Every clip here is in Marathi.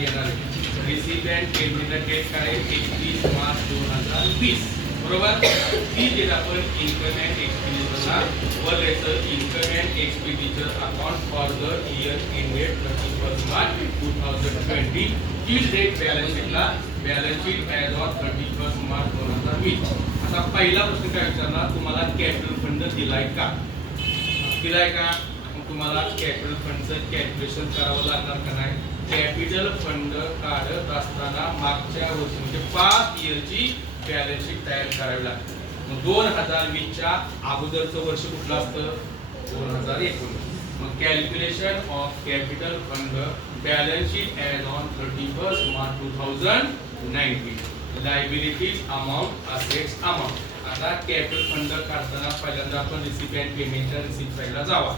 येणार आहे. रिसिपिएंट पेमेंटचा डेट काय आहे 31 मार्च 2020. बरोबर. ही डेट आपण इन्कम अँड एक्सपेंडिचरला वरचं income and expenditure account for the year ended 31 March 2020. ही date balance sheet as of 31 March 2020. आता पहिला प्रश्न काय विचारला, तुम्हाला कॅपिटल फंड दिलाय का? दिलाय का? मग तुम्हाला कॅपिटल फंडचं कॅल्क्युलेशन करावं लागणार का नाही? कॅपिटल फंड काढत असताना मागच्या वर्षी म्हणजे 5 इयरची बॅलन्स शीट तयार करावी लागते. मग 2020 च्या अगोदरचं वर्ष कुठलं असतं? 2019. मग calculation of capital fund balance sheet as on 31 March 2019. Liabilities amount, assets amount. आता कॅपिटल फंड काढताना पहिल्यांदा आपण रिसिपिएंट पेमेंटच्या रिसिप्ट साइडला जावा.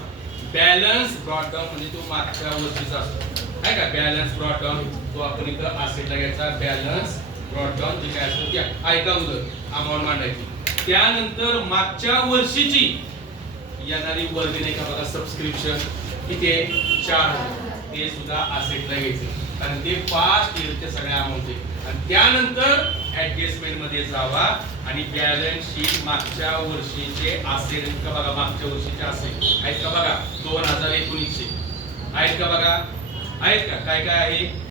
बॅलन्स ब्रॉट डाउन म्हणजे तो मागच्या वर्षीचा असतो, आहे का? बॅलन्स ब्रॉट डाउन तो आपण इथं असेटला घ्यायचा. बॅलन्स ब्रॉट डाउन जे काय असतं ते ऐका उदर अमाउंट मांडायची. त्यानंतर मागच्या वर्षीची येणारी वर्गणी नाही का बघा, सबस्क्रिप्शन किती आहे? 4,000. ते सुद्धा असेटला घ्यायचं कारण ते 5 इयरचे सगळ्या अमाउंट आहे. आणि त्यानंतर ऍडजस्टमेंट मध्ये जावा आणि बॅलन्स शीट मागच्या वर्षीचे असेट का बघा, मागच्या वर्षीचे असेट आहेत का बघा 2019 चे आहेत का बघा, आहेत का? काय काय आहे?